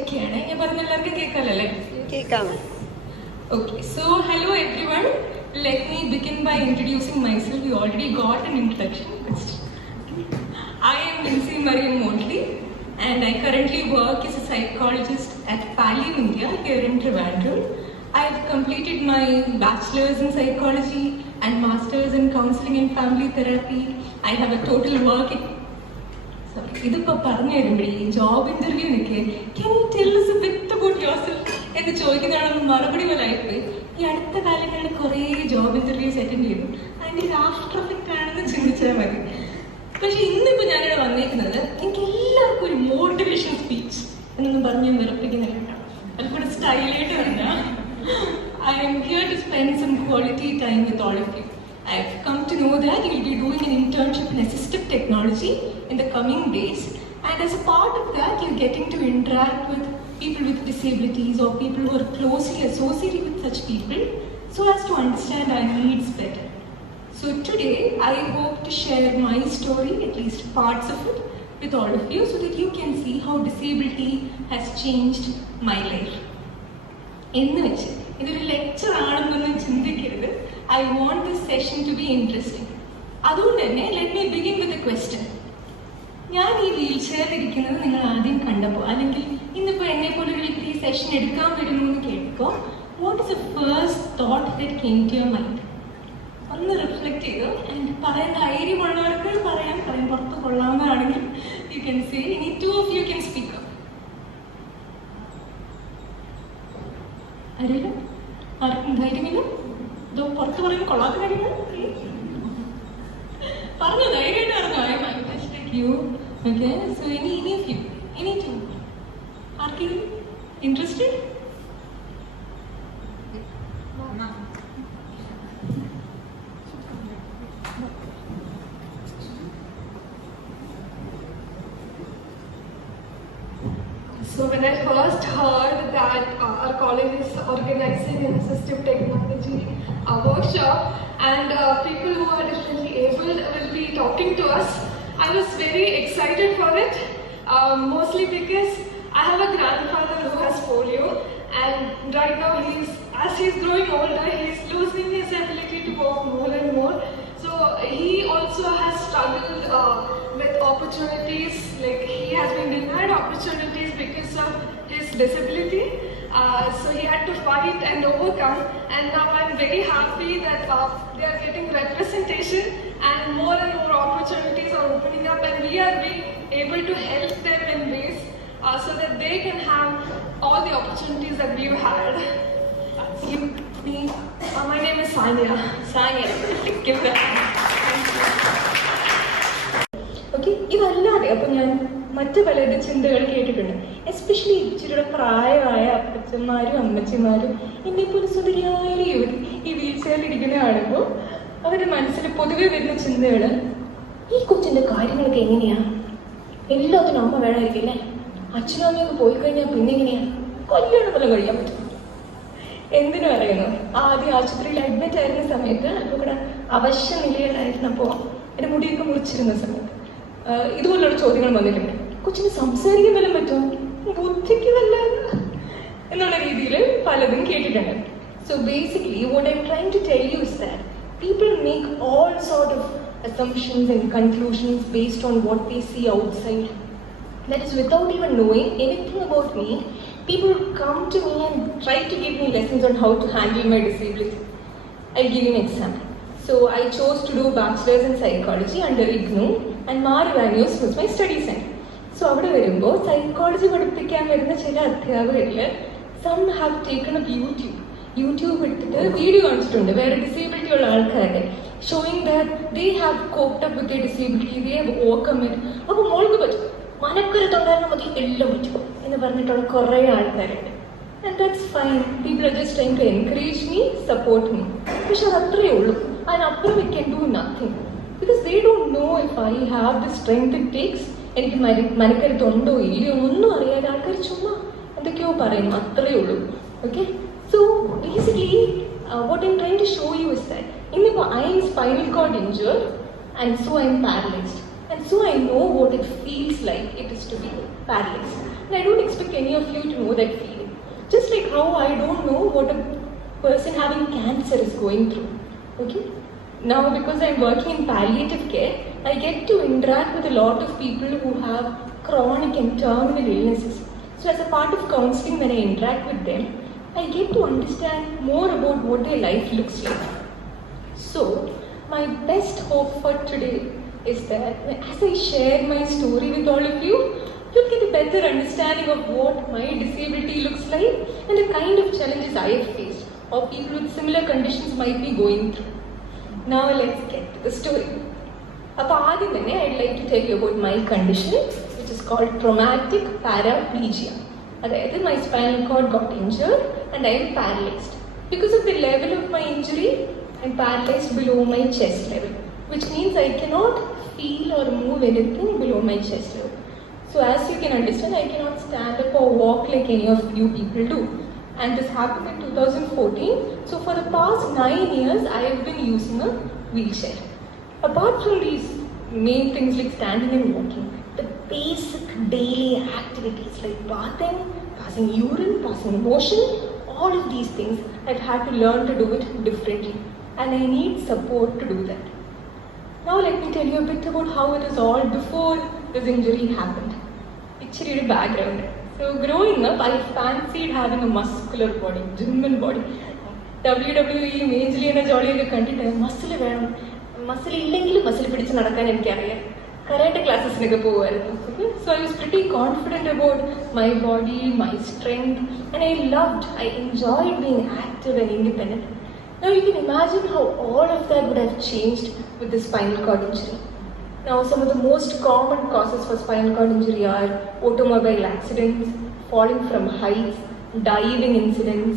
Okay, so hello everyone. Let me begin by introducing myself. You already got an introduction. I am Lindsay Mariam Motley and I currently work as a psychologist at Pallium India here in Trivandrum. I have completed my bachelor's in psychology and master's in counseling and family therapy. I have a total work ഇതിപ്പോൾ പറഞ്ഞു തരുമ്പോഴേ ഈ ജോബ് ഇന്റർവ്യൂവിനൊക്കെ can you tell us a bit about yourself എന്ന് ചോദിക്കുന്നതാണെന്ന് മറുപടി പോലെ ആയിപ്പോയി. ഈ അടുത്ത കാലങ്ങളിൽ കുറേ ജോബ് ഇന്റർവ്യൂസ് അറ്റൻഡ് ചെയ്തു. അതിൻ്റെ ഒരു ആഫ്റ്റർ എഫക്റ്റ് ആണെന്ന് ചിന്തിച്ചാൽ മതി. പക്ഷെ ഇന്നിപ്പോൾ ഞാനിവിടെ വന്നേക്കുന്നത് എനിക്ക് എല്ലാവർക്കും ഒരു മോട്ടിവേഷൻ സ്പീച്ച് എന്നൊന്നും പറഞ്ഞ് ഞാൻ വിറപ്പിക്കുന്നില്ല. അതിൽക്കൂടെ സ്റ്റൈലായിട്ട് പറഞ്ഞാൽ I am here to spend some quality time with all of you. I have come to know that you will be doing an internship in Assistive Technology in the coming days, and as a part of that you're getting to interact with people with disabilities or people who are closely associated with such people so as to understand our needs better. So today I hope to share my story, at least parts of it, with all of you so that you can see how disability has changed my life. എന്ന് വെച്ച് ഇതൊരു ലെക്ചർ ആണെന്നൊന്നും ചിന്തിക്കരുത്. I want this session to be interesting. അതുകൊണ്ട് തന്നെ let me begin with a question. ഞാൻ ഈ വീൽ ചെയറിൽ ഇരിക്കുന്നത് നിങ്ങൾ ആദ്യം കണ്ടപ്പോൾ അല്ലെങ്കിൽ ഇന്നിപ്പോൾ എന്നെ പോലെ ഒരു വ്യക്തി ഈ സെഷൻ എടുക്കാൻ വരുന്നു എന്ന് കേട്ടപ്പോൾ what is the first thought that came to your mind? ഒന്ന് റിഫ്ലക്ട് ചെയ്തു ആൻഡ് പറയാൻ ധൈര്യമുള്ളവർക്ക് പറയാൻ പുറത്ത് കൊള്ളാവുന്നതാണെങ്കിൽ യു ക്യാൻ സേ. ഇനി two of you can speak. അറിയില്ല, ആർക്കും ധൈര്യമില്ല? ഇതോ പുറത്ത് പറയുമ്പോൾ കൊള്ളാത്ത കാര്യങ്ങൾ പറഞ്ഞു ധൈര്യമായിട്ട് പറഞ്ഞു. You okay? So any of you, any two, are you interested? No. So when I first heard that our college is organizing an assistive technology workshop and people who are differently able will be talking to us, I was very excited for it, mostly because I have a grandfather who has polio, and right now as he's growing older, he's losing his ability to walk more and more. So he also has struggled with opportunities, like he has been denied opportunities because of his disability. So he had to fight and overcome, and now I'm very happy that they are getting representation and more opportunities are opening up, and we are being able to help them in ways so that they can have all the opportunities that we've had. My name is Sanya. Give that. Okay, ഇതല്ലാതെ അപ്പോൾ ഞാൻ മറ്റു പലരുടെ ചിന്തകൾ കേട്ടിട്ടുണ്ട്. എസ്പെഷ്യലി ഇച്ചിരിയുടെ പ്രായമായ അപ്പച്ചന്മാരും അമ്മച്ചിമാരും എന്നെപ്പോലെ സുന്ദരിയായ ഈ വീൽ ചെയറിലിരിക്കുന്ന കാണുമ്പോൾ അവരുടെ മനസ്സിൽ പൊതുവെ വരുന്ന ചിന്തകൾ, ഈ കൊച്ചിൻ്റെ കാര്യങ്ങളൊക്കെ എങ്ങനെയാണ്? എല്ലാത്തിനും അമ്മ വേണമായിരിക്കില്ലേ? അച്ഛനും അമ്മയൊക്കെ പോയി കഴിഞ്ഞാൽ പിന്നെ എങ്ങനെയാണ് കല്യാണം പോലും കഴിയാൻ പറ്റും? എന്തിനു പറയുന്നു? ആദ്യം ആശുപത്രിയിൽ അഡ്മിറ്റ് ആയിരുന്ന സമയത്ത് അപ്പോൾ ഇവിടെ അവശ്യ നിലയിലായിരുന്നപ്പോൾ എൻ്റെ മുടിയൊക്കെ മുറിച്ചിരുന്ന സമയത്ത് ഇതുപോലുള്ള ചോദ്യങ്ങൾ വന്നിട്ടുണ്ട്. കൊച്ചിന് സംസാരിക്കാൻ വല്ലതും പറ്റുമോ? ബുദ്ധിക്ക് വല്ലാതെ എന്നുള്ള രീതിയിൽ പലതും കേട്ടിട്ടുണ്ട്. So basically what I am trying to tell you is that people make all sort of assumptions and conclusions based on what they see outside. That is without even knowing anything about me. People come to me and try to give me lessons on how to handle my disability. I'll give you an example. So I chose to do bachelor's in psychology under IGNU, and Mar Baselios was my study center. So അവിടെ വരുമ്പോൾ സൈക്കോളജി പഠിപ്പിക്കാൻ വരുന്ന ചില അധ്യാപകരിൽ some have taken up YouTube എടുത്തിട്ട് video കാണിച്ചിട്ടുണ്ട് വേറെ disability ഉള്ള ആൾക്കാരുടെ, showing that they have coped up with disability, they have overcome it. അപ്പോൾ മോൾക്ക് പറ്റും, മനക്കരുത്തുണ്ടായിരുന്ന മതി എല്ലാം പറ്റും എന്ന് പറഞ്ഞിട്ടുള്ള കുറേ ആൾക്കാരുണ്ട്. And that's fine. People are just trying to encourage me, support me. പക്ഷെ അത് അത്രയേ ഉള്ളൂ. അതിനപ്പുറം we can do nothing because they don't know if I have the strength it takes. എനിക്ക് മനക്കരുത്തുണ്ടോ ഇല്ലയോ ഒന്നും അറിയാതെ ആൾക്കാർ ചുമ്മാ എന്തൊക്കെയോ പറയുന്നു, അത്രയേ ഉള്ളൂ. Okay, so basically what I'm trying to show you is that I am spinal cord injured and so I am paralyzed, and so I know what it feels like it is to be paralyzed. And I don't expect any of you to know that feeling. Just like how I don't know what a person having cancer is going through. Okay? Now, because I'm working in palliative care, I get to interact with a lot of people who have chronic and terminal illnesses. So as a part of counseling, when I interact with them, I get to understand more about what their life looks like. So, my best hope for today is that as I share my story with all of you, you'll get a better understanding of what my disability looks like and the kind of challenges I have faced or people with similar conditions might be going through. Now let's get to the story. I'd like to tell you about my condition, which is called traumatic paraplegia. My spinal cord got injured and I am paralyzed. Because of the level of my injury, I am paralyzed below my chest level, which means I cannot feel or move anything below my chest level. So as you can understand, I cannot stand up or walk like any of you people do. And this happened in 2014. So for the past 9 years, I have been using a wheelchair. Apart from these main things like standing and walking, the basic daily activities like bathing, passing urine, passing motion, all of these things, I've had to learn to do it differently. And I need support to do that. Now let me tell you a bit about how it was all before this injury happened. Actually, a background. So growing up, I fancied having a muscular body, gym body. WWE majorly and jolly content muscle വേണം. Muscle ഇല്ലെങ്കിൽ muscle പിടിച്ച് നടക്കാൻ എനിക്കറിയാം. Karate classes okay? So I was pretty confident about my body, my strength, and I enjoyed being active and independent. Now you can imagine how all of that would have changed with the spinal cord injury. Now some of the most common causes for spinal cord injury are automobile accidents, falling from heights, diving incidents,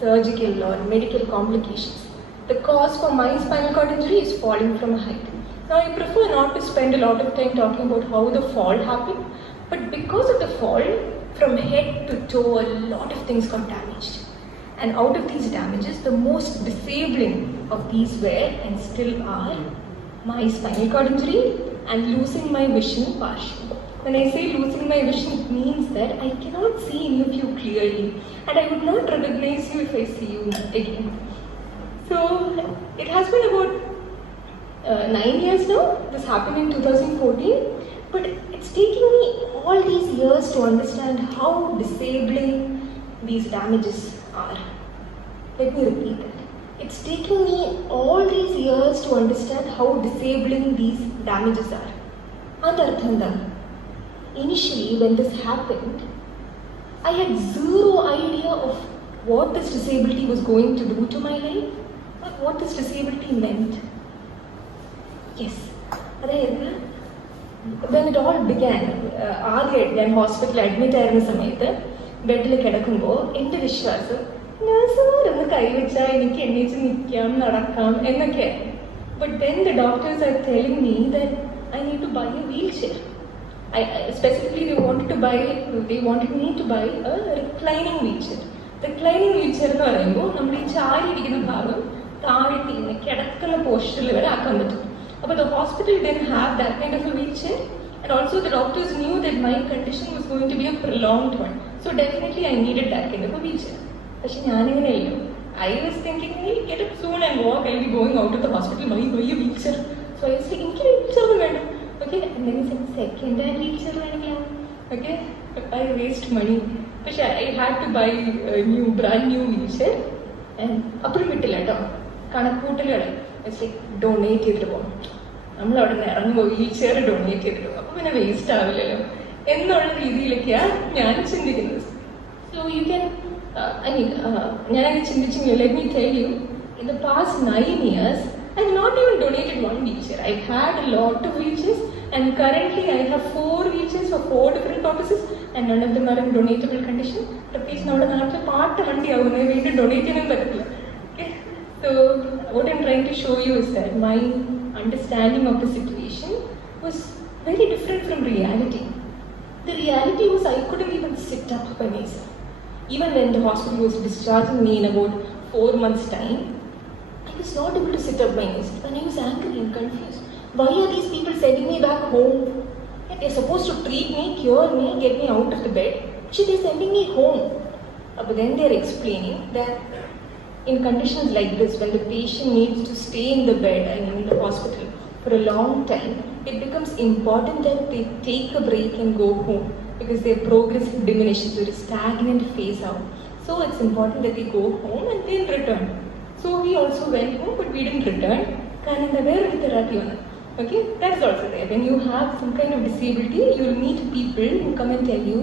surgical or medical complications. The cause for my spinal cord injury is falling from a height. Now I prefer not to spend a lot of time talking about how the fall happened, but because of the fall, from head to toe, a lot of things got damaged. And out of these damages, the most disabling of these were and still are my spinal cord injury and losing my vision partially. When I say losing my vision, it means that I cannot see any of you clearly and I would not recognize you if I see you again. So it has been about 9 years now. This happened in 2014, but it's taking me all these years to understand how disabling these damages are. Let me repeat that. It's taking me all these years to understand how disabling these damages are. And initially, when this happened, I had zero idea of what this disability was going to do to my life, or what this disability meant. Yes, when it all began, when hospital admit ബെഡിൽ കിടക്കുമ്പോൾ എൻ്റെ വിശ്വാസം നഴ്സുമാരൊന്ന് കൈവച്ചാൽ എനിക്ക് എണീച്ച് നിൽക്കാം നടക്കാം എന്നൊക്കെയായിരുന്നു. But then the doctors are telling me that I need to buy a wheelchair. Specifically, they wanted me to buy a reclining wheelchair. Reclining wheelchair എന്ന് പറയുമ്പോൾ നമ്മൾ ഈ ചാരി ഇരിക്കുന്ന ഭാഗം താഴേക്ക് ഇങ്ങനെ കിടക്കുന്ന പോസ്ചറിൽ വരെ ആക്കാൻ പറ്റും. അപ്പോൾ the hospital didn't have that kind of a wheelchair. And also the doctors knew that my condition was going to be a prolonged one. So definitely I needed that kind of a wheelchair. But I was thinking, I'll get up soon and walk, I'll be going out of the hospital, why buy a wheelchair? So I was thinking, wheelchair. Okay, and then he said, second-hand wheelchair. Okay, I waste money. But I had to buy a brand new wheelchair. And it's like, donate it. നമ്മളവിടെ നിന്ന് ഇറങ്ങുമ്പോൾ wheel chair donate ചെയ്തിട്ടു. അപ്പോൾ പിന്നെ വേസ്റ്റ് ആവില്ലല്ലോ എന്നുള്ള രീതിയിലൊക്കെയാണ് ഞാൻ ചിന്തിക്കുന്നത്. സോ യു ക്യാൻ ഞാനത് ചിന്തിച്ചെങ്കിൽ let me tell you, in the past 9 years I have not even donated one wheelchair. I've had a lot of wheelchairs and currently I have 4 wheelchairs for 4 different purposes and none of them are in donatable condition. Please നമ്മുടെ നാട്ടിൽ പാട്ട് വണ്ടി ആവുന്നത് വീണ്ടും ഡൊണേറ്റ് ചെയ്യാനും പറ്റില്ല. So what I'm trying to show you is that my understanding of the situation was very different from reality. The reality was I couldn't even sit up by myself. Even when the hospital was discharging me in about 4 months' time, I was not able to sit up by myself and I was angry and confused. Why are these people sending me back home? they're supposed to treat me, cure me, get me out of the bed. Actually, they're sending me home. But then they're explaining that in conditions like this, when the patient needs to stay in the bed, I mean in the hospital, for a long time, it becomes important that they take a break and go home because their progress diminishes, there is stagnant phase out. So it's important that they go home and then return. So we also went home, but we didn't return. And the way therapy, okay, that's also there. When you have some kind of disability, you will meet people who come and tell you,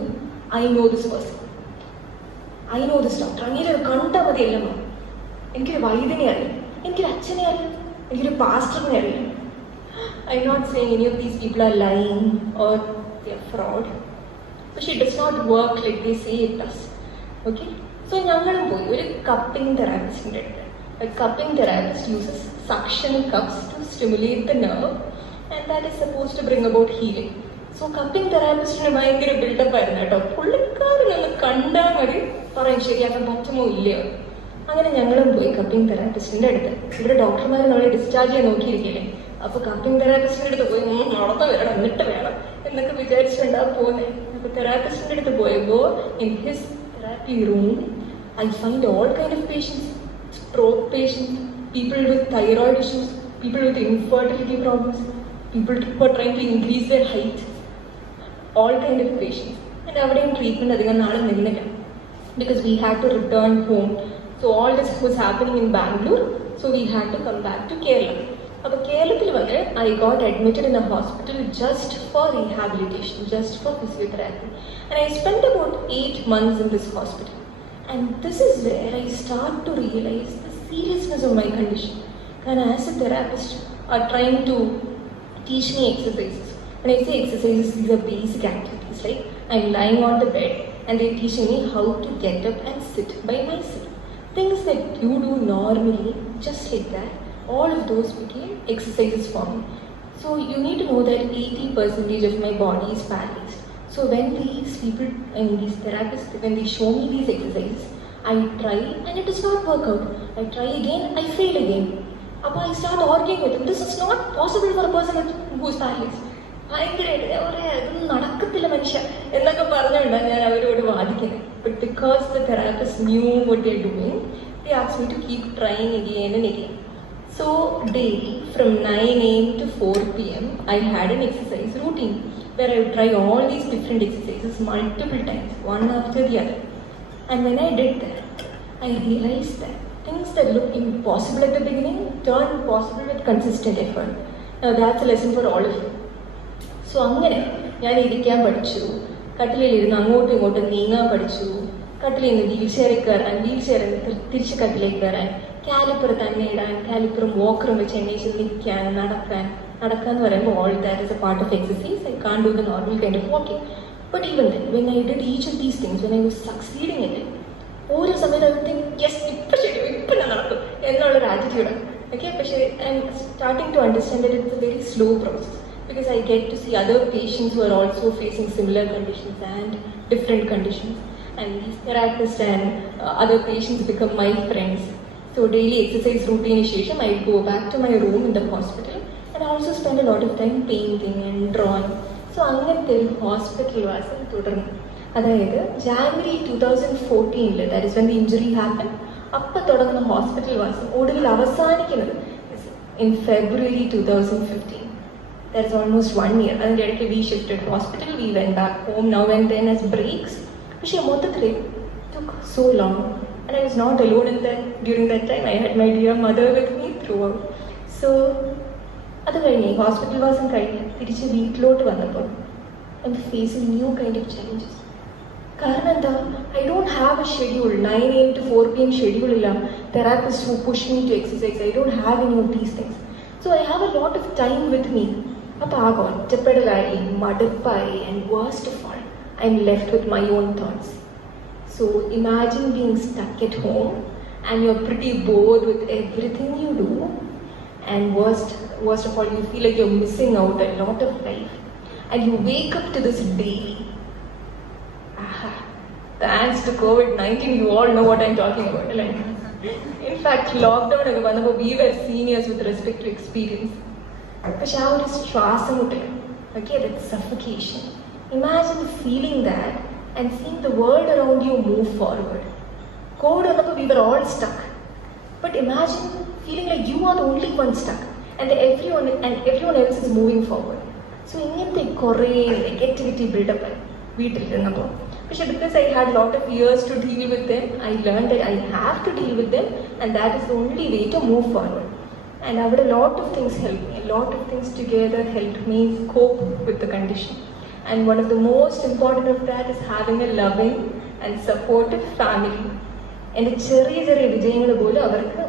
I know this person. I know this doctor. I'm not saying any of these people are lying or they're fraud. But it does not work like they say it does. Okay? So, we have a cupping therapist. A cupping therapist uses suction cups to stimulate the nerve, and that is supposed to bring about healing. So, cupping therapist is a built up. അങ്ങനെ ഞങ്ങളും പോയി കപ്പിംഗ് തെറാപ്പിസ്റ്റിൻ്റെ അടുത്ത്. ഇവിടെ ഡോക്ടർമാർ നമ്മളെ ഡിസ്ചാർജ് ചെയ്യാൻ നോക്കിയിരിക്കില്ലേ, അപ്പോൾ കപ്പിംഗ് തെറാപ്പിസ്റ്റിൻ്റെ അടുത്ത് പോയി നടന്നു വരണം എന്നിട്ട് വേണം എന്നൊക്കെ വിചാരിച്ചിട്ടുണ്ടാവും പോകുന്നത്. അപ്പോൾ തെറാപ്പിസ്റ്റിൻ്റെ അടുത്ത് പോയപ്പോൾ in his therapy room I find all kind of patients, stroke patients, people with thyroid issues, people with infertility problems, people who are trying to increase their height, all kind of patients. And avideyum treatment adhigam naal nillilla because we had to return home. So all this was happening in Bangalore, so we had to come back to Kerala. Appo Keralathil vannu I got admitted in a hospital just for rehabilitation, just for physiotherapy, and I spent about 8 months in this hospital. And this is where I start to realize the seriousness of my condition. And as a therapist are trying to teach me exercises. When I say exercises, these are basic activities. Like I'm lying on the bed and they're teaching me how to get up and sit by myself. Things that you do normally, just like that, all of those became exercises for me. So you need to know that 80% of my body is paralyzed. So when these people, I mean these therapists, when they show me these exercises, I try and it does not work out. I try again, I fail again. Appa I start arguing with them. This is not possible for a person who is paralyzed. But because the therapist knew what they're doing, they asked me to keep trying again and again. So daily from 9 a.m. to 4 p.m. I had an exercise routine where I would try all these different exercises multiple times, one after the other. And when I did that, I realized that things that looked impossible at the beginning turned possible with consistent effort. Now that's a lesson for all of you. So അങ്ങനെ ഞാൻ ഇരിക്കാൻ പഠിച്ചു, കട്ടിലിരുന്ന് അങ്ങോട്ടും ഇങ്ങോട്ടും നീങ്ങാൻ പഠിച്ചു, കട്ടിലിൽ നിന്ന് വീൽ ചെയറിൽ കയറാൻ, വീൽ ചെയറിൽ തിരിച്ച് കട്ടിലേക്ക് കയറാൻ, കാലിപ്പർ തന്നെ ഇടാൻ, കാലിപ്പറും വോക്കറും വെച്ച് എണ്ണീച്ച് നിൽക്കാൻ, നടക്കാൻ എന്ന് പറയുമ്പോൾ all that is a part of exercise. I can't do the normal kind of walking. But even then, when I did each of these things, when I was succeeding in it, ഓരോ സമയത്ത് I would think, yes, ഇപ്പം ശരി, ഇപ്പം ഞാൻ നടക്കും എന്നുള്ളൊരു ആറ്റിറ്റ്യൂഡാണ്. Okay, പക്ഷേ I'm starting to understand that it's a very slow process because I get to see other patients who are also facing similar conditions and different conditions. And these therapists and other patients become my friends. So daily exercise routine initiation, I go back to my room in the hospital. And I also spend a lot of time painting and drawing. So അങ്ങനത്തെ ഒരു ഹോസ്പിറ്റൽ വാസം തുടർന്നു. അതായത് January 2014, that is when the injury happened, അപ്പോൾ തുടങ്ങുന്ന ഹോസ്പിറ്റൽ വാസം ഒടുവിൽ അവസാനിക്കുന്നത് in February 2015. That is almost 1 year. അതിൻ്റെ ഇടയ്ക്ക് we shifted hospital, we went back home now and then as breaks. പക്ഷേ മൊത്തത്തിൽ it took so long. And I was not alone in that. During that time, I had my dear mother with me throughout. So അത് കഴിഞ്ഞ് ഹോസ്പിറ്റൽ വാസം കഴിഞ്ഞ് തിരിച്ച് വീട്ടിലോട്ട് വന്നപ്പോൾ I'm facing new kind of challenges. കാരണം എന്താ, I don't have a schedule, 9 a.m. to 4 p.m. Schedule ഇല്ല. Therapist who push me to exercise, I don't have any of these things. So I have a lot of time with me. അപ്പോൾ ആകെ ഒറ്റപ്പെടലായി, മടുപ്പായി, and worst of all I'm left with my own thoughts. So imagine being stuck at home and you are pretty bored with everything you do. And worst of all, you feel like you're missing out a lot of life. And you wake up to this day. Thanks to COVID-19, you all know what I'm talking about. Like, in fact, lockdown, we were seniors with respect to experience. But I was Okay, that's suffocation. Imagine feeling that and seeing the world around you move forward. COVID, we were all stuck. But imagine feeling like you are the only one stuck and everyone else is moving forward. So ഇങ്ങനത്തെ കുറേ negativity build-up ആയി വീട്ടിലിരുന്നപ്പോൾ. പക്ഷെ because I had a lot of years to deal with them, I learned that I have to deal with them and that is the only way to move forward. And a lot of things helped me. A lot of things together helped me cope with the condition. And one of the most important of that is having a loving and supportive family. എൻ്റെ ചെറിയ ചെറിയ വിജയങ്ങൾ പോലും അവർക്ക്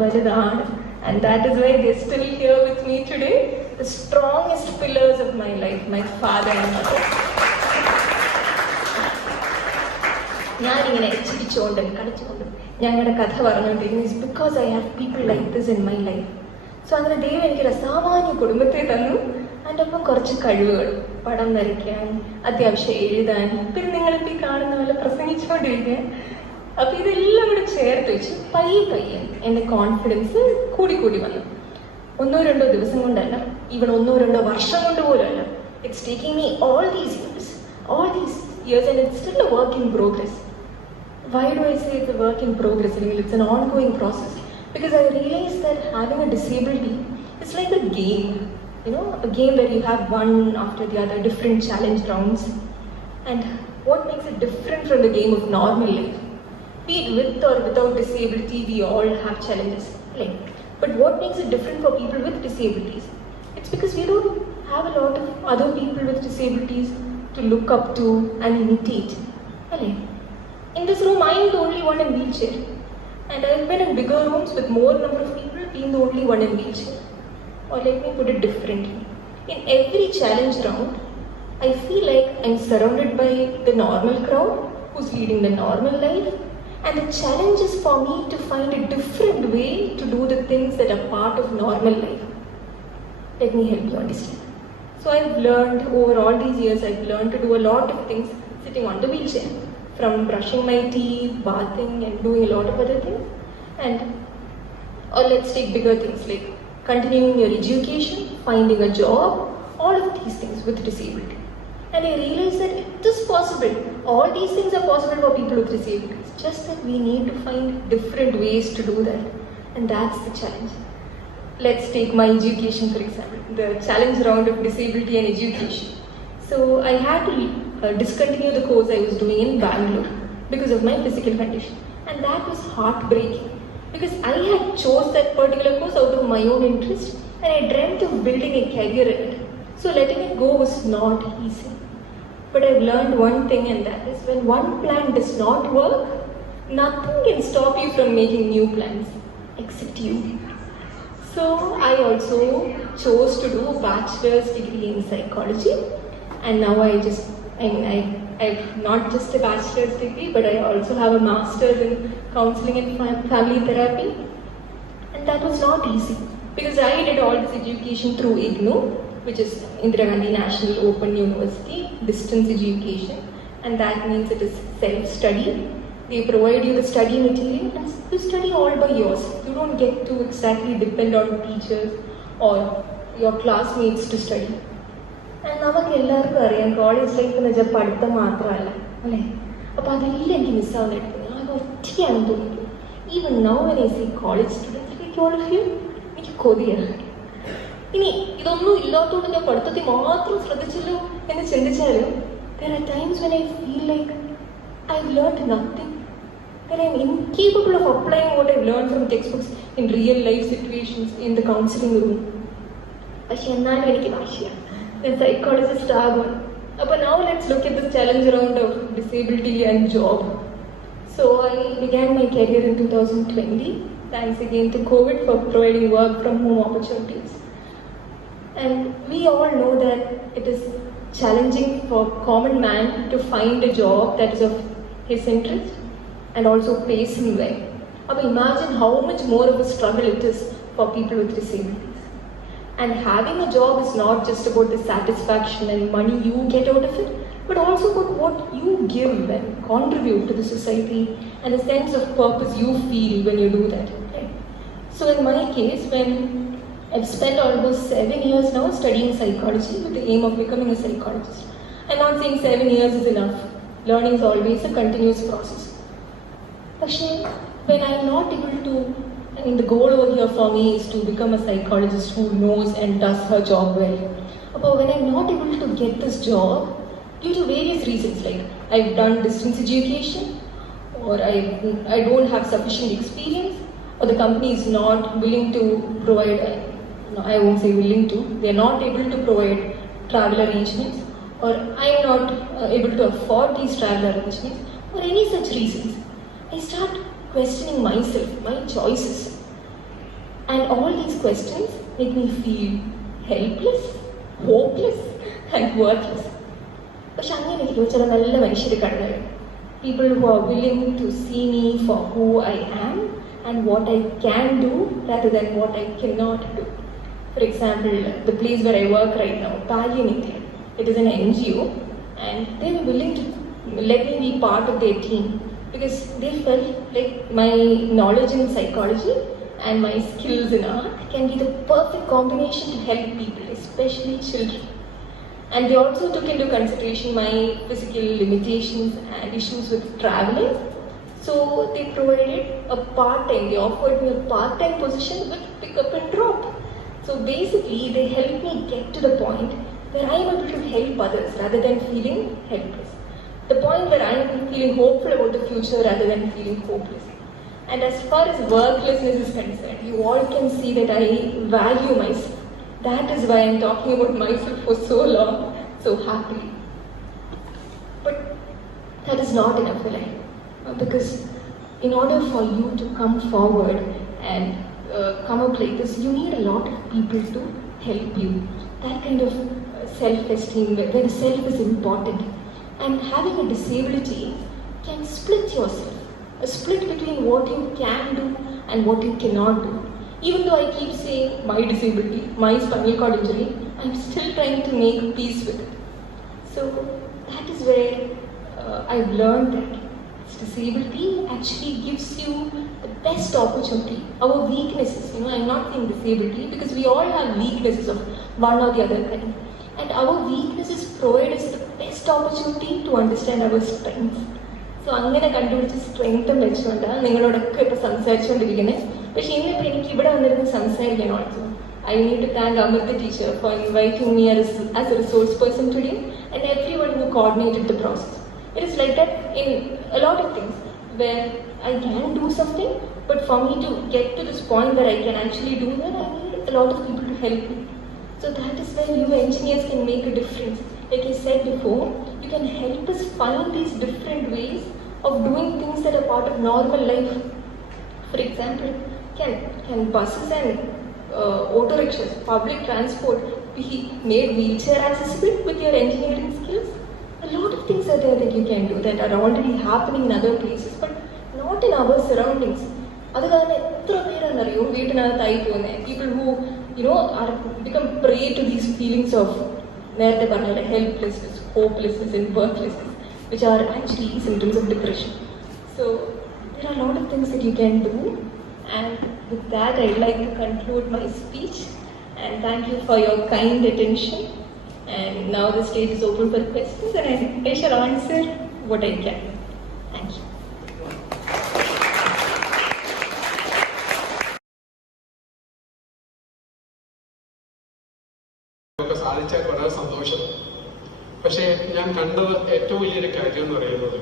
വലുതാണ്. And that is why they're still here with me today. The strongest pillars of my life, my father and mother. ഞാനിങ്ങനെ ചിരിച്ചുകൊണ്ടും കളിച്ചുകൊണ്ടും ഞങ്ങളുടെ കഥ പറഞ്ഞുകൊണ്ടിരിക്കുന്നത് is because I have people like this in my life. So അങ്ങനെ ദൈവം എനിക്കൊരു അസാമാന്യ കുടുംബത്തെ തന്നു. അതിൻ്റെ ഒപ്പം കുറച്ച് കഴിവുകൾ, പടം വരയ്ക്കാൻ, അത്യാവശ്യം എഴുതാൻ, പിന്നെ നിങ്ങളിപ്പോൾ ഈ കാണുന്ന പോലെ പ്രസംഗിച്ചുകൊണ്ടിരിക്കാൻ. അപ്പോൾ ഇതെല്ലാം കൂടെ ചേർത്ത് വെച്ച് പയ്യെ എൻ്റെ കോൺഫിഡൻസ് കൂടി വന്നു. 1-2 ദിവസം കൊണ്ടല്ല, ഈവൻ 1-2 വർഷം കൊണ്ട് പോലുമല്ല. It's taking me all these years and it's still a work in progress. Why do I say it's a work in progress? It's an ongoing process. Because I realized that having a disability is like a game. A game where you have one after the other different challenge rounds. And what makes it different from the game of normal life? Be it with or without disability, we all have challenges. But what makes it different for people with disabilities? It's because we don't have a lot of other people with disabilities to look up to and imitate. In this room, I am the only one in wheelchair. And I have been in bigger rooms with more number of people being the only one in wheelchair. Or let me put it differently. In every challenge round, I feel like I'm surrounded by the normal crowd who's leading the normal life. And the challenge is for me to find a different way to do the things that are part of normal life. Let me help you understand. So I've learned over all these years, I've learned to do a lot of things sitting on the wheelchair. From brushing my teeth, bathing and doing a lot of other things. Or let's take bigger things like continuing your education, finding a job, all of these things with disability. And I realized that it is possible. All these things are possible for people with disabilities. Just that we need to find different ways to do that. And that's the challenge. Let's take my education for example. The challenge round of disability and education. So I had to discontinue the course I was doing in Bangalore because of my physical condition. And that was heartbreaking. Because I had chose that particular course out of my own interest and I dreamt of building a career in it. So letting it go was not easy. But I've learned one thing, and that is when one plan does not work, nothing can stop you from making new plans, except you. So I also chose to do a bachelor's degree in psychology. And now I've not just a bachelor's degree, but I also have a master's in counseling and family therapy. And that was not easy because I did all this education through IGNOU, which is Indira Gandhi National Open University, distance education. And that means it is self-study. They provide you the study material and you study all by yourself. You don't get to exactly depend on teachers or your classmates to study. നമുക്ക് എല്ലാവർക്കും അറിയാം college life എന്ന് വെച്ചാൽ പഠിത്തം മാത്രമല്ല അല്ലേ. അപ്പോൾ അതെല്ലാം എനിക്ക് മിസ്സാവുന്നെടുക്കുന്നത് ഞാൻ ഒറ്റയ്ക്കാണെന്ന് തോന്നുന്നു. Even now when I see college students എനിക്ക് കൊതിയാണ്. ഇനി ഇതൊന്നും ഇല്ലാത്തതുകൊണ്ട് ഞാൻ പഠിത്തത്തിൽ മാത്രം ശ്രദ്ധിച്ചല്ലോ എന്ന് ചിന്തിച്ചാലും there are times when I feel like I've learned nothing, that I'm incapable of applying what I've learned from textbooks in real life situations in the counseling room. പക്ഷെ എന്നാലും എനിക്ക് വാശിയാണ്. The psychologist ആകും. But now let's look at this challenge round of disability and job. So I began my career in 2020. Thanks again to COVID for providing work from home opportunities. And we all know that it is challenging for common man to find a job that is of his interest and also pays him well. But imagine how much more of a struggle it is for people with disabilities. And having a job is not just about the satisfaction and money you get out of it, but also about what you give and contribute to the society and the sense of purpose you feel when you do that. Right? So in my case, when I've spent almost 7 years now studying psychology with the aim of becoming a psychologist. I'm not saying 7 years is enough. Learning is always a continuous process. But when I'm not able to, the goal over here for me is to become a psychologist who knows and does her job well. But when I'm not able to get this job, due to various reasons, like I've done distance education, or I don't have sufficient experience, or the company is not willing to provide, I won't say willing to, they're not able to provide travel arrangements, or I'm not able to afford these travel arrangements, or any such reasons, I start questioning myself, my choices. And all these questions make me feel helpless, hopeless, and worthless. People who are willing to see me for who I am and what I can do rather than what I cannot do. For example, the place where I work right now, Palyanitya, it is an NGO, and they were willing to let me be part of their team because they felt like my knowledge in psychology and my skills in art can be the perfect combination to help people, especially children. And they also took into consideration my physical limitations and issues with traveling. So they provided a part-time, they offered me a part-time position with pick-up and drop. So basically, they helped me get to the point where I am able to help others rather than feeling helpless. The point where I am feeling hopeful about the future rather than feeling hopeless. And as far as worklessness is concerned, you all can see that I value myself. That is why I am talking about myself for so long, so happily. But that is not enough, because in order for you to come forward and come up like this, you need a lot of people to help you. That kind of self-esteem, where the self is important. And having a disability can split yourself. A split between what you can do and what you cannot do. Even though I keep saying my disability, my spinal cord injury, I'm still trying to make peace with it. So that is where I've learned that disability actually gives you the best opportunity. Our weaknesses, I'm not saying disability because we all have weaknesses of one or the other kind. And our weaknesses provide us the best opportunity to understand our strengths. So അങ്ങനെ കണ്ടുപിടിച്ച സ്ട്രെങ്ത്തും വെച്ചുകൊണ്ടാണ് നിങ്ങളോടൊക്കെ ഇപ്പോൾ സംസാരിച്ചുകൊണ്ടിരിക്കുന്നത്. പക്ഷേ ഇന്നിപ്പോൾ എനിക്ക് ഇവിടെ വന്നിരുന്ന് സംസാരിക്കാൻ also I need to thank Amrita teacher for inviting me as a resource person today and everyone who coordinated the process. It is like that in a lot of things where I can do something, but for me to get to this point where I can actually do that, I need a lot of people to help me. So that is where you engineers can make a difference. Like I said before, you can help us find these different ways of doing things that are part of normal life. For example, can buses and auto rickshaws, public transport be made wheelchair accessible with your engineering skills? A lot of things are there that you can do that are already happening in other places, but not in our surroundings. People who are become prey to these feelings of helplessness, hopelessness and worthlessness, which are actually symptoms of depression. So there are a lot of things that you can do, and with that I'd like to conclude my speech and thank you for your kind attention. And now the stage is open for questions and I shall answer what I can. Thank you. സാധിച്ചാൽ വളരെ സന്തോഷം. പക്ഷേ ഞാൻ കണ്ടത് ഏറ്റവും വലിയൊരു കാര്യം എന്ന് പറയുന്നത്,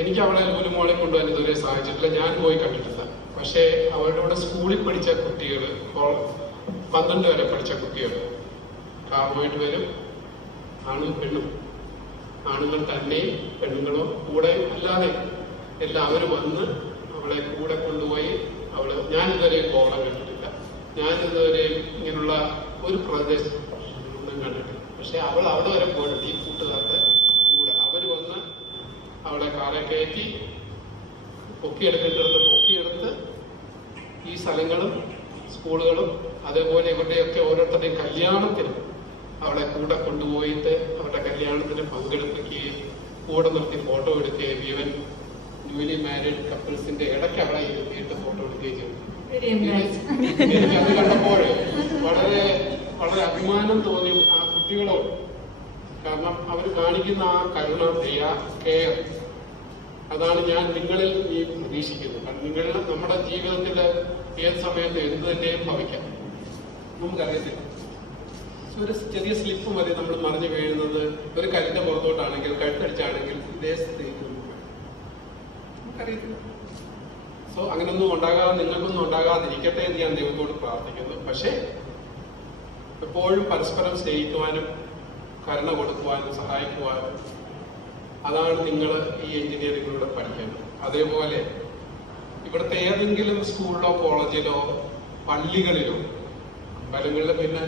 എനിക്ക് അവളെ ലൂലുമോളെ കൊണ്ടുപോകാൻ ഇതുവരെ സാധിച്ചിട്ടില്ല, ഞാൻ പോയി കണ്ടിട്ടില്ല. പക്ഷേ അവരുടെ കൂടെ സ്കൂളിൽ പഠിച്ച കുട്ടികൾ, 12 വരെ പഠിച്ച കുട്ടികൾ കാറുമായിട്ട് വരും, ആണും പെണ്ണും, ആണുങ്ങൾ തന്നെയും പെണ്ണുങ്ങളോ കൂടെ അല്ലാതെ എല്ലാവരും വന്ന് അവളെ കൂടെ കൊണ്ടുപോയി. ഞാനിതുവരെ കോളം കണ്ടിട്ടില്ല, ഞാനിതുവരെ ഇങ്ങനെയുള്ള ഒരു പ്രദേശം ഒന്നും കണ്ടിട്ടില്ല. പക്ഷെ അവൾ അവിടെ വരെ പോയിട്ട് ഈ കൂട്ടുകാരുടെ കൂടെ അവർ വന്ന് അവളെ കാറെ കയറ്റി പൊക്കിയെടുക്കേണ്ടിടത്ത് പൊക്കിയെടുത്ത് ഈ സ്ഥലങ്ങളും സ്കൂളുകളും അതേപോലെ ഇവരുടെയൊക്കെ ഓരോരുത്തരുടെയും കല്യാണത്തിന് അവളെ കൂടെ കൊണ്ടുപോയിട്ട് അവരുടെ കല്യാണത്തിന് പങ്കെടുപ്പിക്കുകയും കൂടെ നിർത്തി ഫോട്ടോ എടുക്കുകയും ഈവൻ ന്യൂലി മാരീഡ് കപ്പിൾസിന്റെ ഇടയ്ക്ക് അവിടെ ഇരുത്തിയിട്ട് ഫോട്ടോ എടുക്കുകയും ചെയ്തു. Very nice. എനിക്കത് കണ്ടപ്പോൾ വളരെ വളരെ അഭിമാനം തോന്നി ആ കുട്ടികളോട്. കാരണം അവർ കാണിക്കുന്ന ആ കരുണ, ദയ, കെയർ, അതാണ് ഞാൻ നിങ്ങളിൽ ഈ പ്രതീക്ഷിക്കുന്നത്. കാരണം നിങ്ങൾ നമ്മുടെ ജീവിതത്തിൽ ഏത് സമയത്ത് എന്ത് തന്നെയും ഭവിക്കാം, നമുക്കറിയത്തില്ല. ഒരു ചെറിയ സ്ലിപ്പ് മതി നമ്മൾ മറിഞ്ഞു വീഴുന്നത്. ഒരു കല്ലിന്റെ പുറത്തോട്ടാണെങ്കിൽ, കഴുത്തടിച്ചാണെങ്കിൽ ഇതേ സ്ഥിതിക്ക് നമുക്കറിയത്തില്ല. സോ അങ്ങനൊന്നും ഉണ്ടാകാതെ, നിങ്ങൾക്കൊന്നും ഉണ്ടാകാതിരിക്കട്ടെ എന്ന് ഞാൻ ദൈവത്തോട് പ്രാർത്ഥിക്കുന്നു. പക്ഷേ എപ്പോഴും പരസ്പരം സ്നേഹിക്കുവാനും കരുണ കൊടുക്കുവാനും സഹായിക്കുവാനും, അതാണ് നിങ്ങൾ ഈ എഞ്ചിനീയറിംഗിലൂടെ പഠിക്കേണ്ടത്. അതേപോലെ ഇവിടുത്തെ ഏതെങ്കിലും സ്കൂളിലോ കോളേജിലോ പള്ളികളിലോ, അമ്പലങ്ങളിൽ പിന്നെ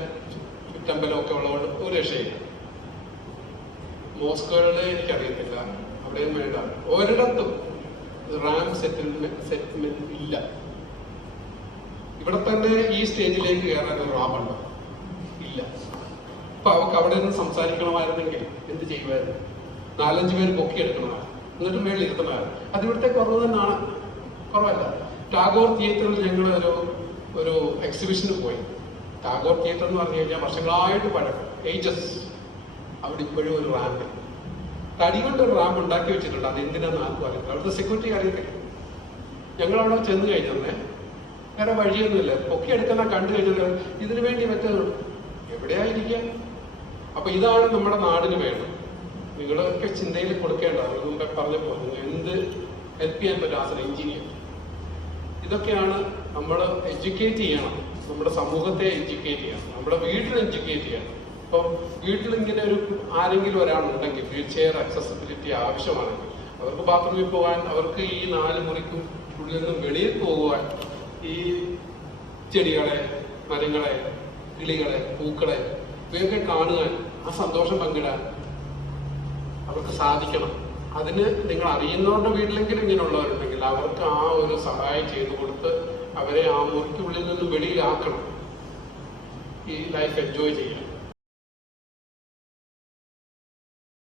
ചുറ്റമ്പലം ഒക്കെ ഉള്ളതുകൊണ്ട് ഒരു രക്ഷയില്ല. മോസ്കുകളുടെ എനിക്കറിയത്തില്ല, അവിടെയും വേണ്ട. ഒരിടത്തും റാം സെറ്റിൽമെന്റ് ഇല്ല. ഇവിടെ തന്നെ ഈ സ്റ്റേജിലേക്ക് കയറാൻ ഒരു റാമുണ്ടോ? ഇല്ല. അപ്പൊ അവർക്ക് അവിടെ നിന്ന് സംസാരിക്കണമായിരുന്നെങ്കിൽ എന്ത് ചെയ്യുമായിരുന്നു? 4-5 പേര് പൊക്കിയെടുക്കണമായിരുന്നു, എന്നിട്ട് മേളിൽ ഇരുത്തണമായിരുന്നു. അത് ഇവിടുത്തെ കുറവ് തന്നെയാണ്, കുറവല്ല. ടാഗോർ തിയേറ്ററിൽ ഞങ്ങൾ ഒരു എക്സിബിഷന് പോയി. ടാഗോർ തിയേറ്റർ എന്ന് പറഞ്ഞു കഴിഞ്ഞാൽ വർഷങ്ങളായിട്ട് പഴക്കം, ഏജസ്. അവിടെ ഇപ്പോഴും ഒരു റാമ്പ്, തടി കൊണ്ട് ഒരു റാമ്പ് ഉണ്ടാക്കി വെച്ചിട്ടുണ്ട്. അത് എന്തിനാന്ന് ആർക്കും അറിയില്ല, അവിടുത്തെ സെക്യൂരിറ്റി അറിയത്തില്ല. ഞങ്ങളവിടെ ചെന്ന് കഴിഞ്ഞെ വേറെ വഴിയൊന്നുമില്ല. പൊക്കിയെടുക്കുന്ന കണ്ടു കഴിഞ്ഞത് ഇതിനു വേണ്ടി മറ്റേത് എവിടെയായിരിക്കാം. അപ്പൊ ഇതാണ് നമ്മുടെ നാടിന് വേണം. നിങ്ങളൊക്കെ ചിന്തയിൽ കൊടുക്കേണ്ടത്. മുമ്പേ പറഞ്ഞപ്പോൾ എന്ത് ഹെൽപ്പ് ചെയ്യാൻ പറ്റും ആസ് എൻ എഞ്ചിനീയർ. ഇതൊക്കെയാണ് നമ്മൾ എഡ്യൂക്കേറ്റ് ചെയ്യണം. നമ്മുടെ സമൂഹത്തെ എഡ്യൂക്കേറ്റ് ചെയ്യണം, നമ്മുടെ വീട്ടിൽ എഡ്യൂക്കേറ്റ് ചെയ്യണം. ഇപ്പം വീട്ടിൽ ഇങ്ങനെ ആരെങ്കിലും ഒരാളുണ്ടെങ്കിൽ, വീൽ ചെയർ അക്സസിബിലിറ്റി ആവശ്യമാണെങ്കിൽ, അവർക്ക് ബാത്റൂമിൽ പോകാൻ, അവർക്ക് ഈ 4 മുറിക്കുള്ളിൽ നിന്നും വെളിയിൽ പോകുവാൻ, ഈ ചെടികളെ, മരങ്ങളെ, കിളികളെ, പൂക്കളെ ഇവയൊക്കെ കാണുവാൻ, ആ സന്തോഷം പങ്കിടാൻ അവർക്ക് സാധിക്കണം. അതിന് നിങ്ങൾ അറിയുന്നവരുടെ വീട്ടിലെങ്കിലും ഇങ്ങനെയുള്ളവരുണ്ടെങ്കിൽ അവർക്ക് ആ ഒരു സഹായം ചെയ്തു കൊടുത്ത് അവരെ ആ മുറിക്കുള്ളിൽ നിന്നും വെളിയിലാക്കണം, ഈ ലൈഫ് എൻജോയ് ചെയ്യാൻ.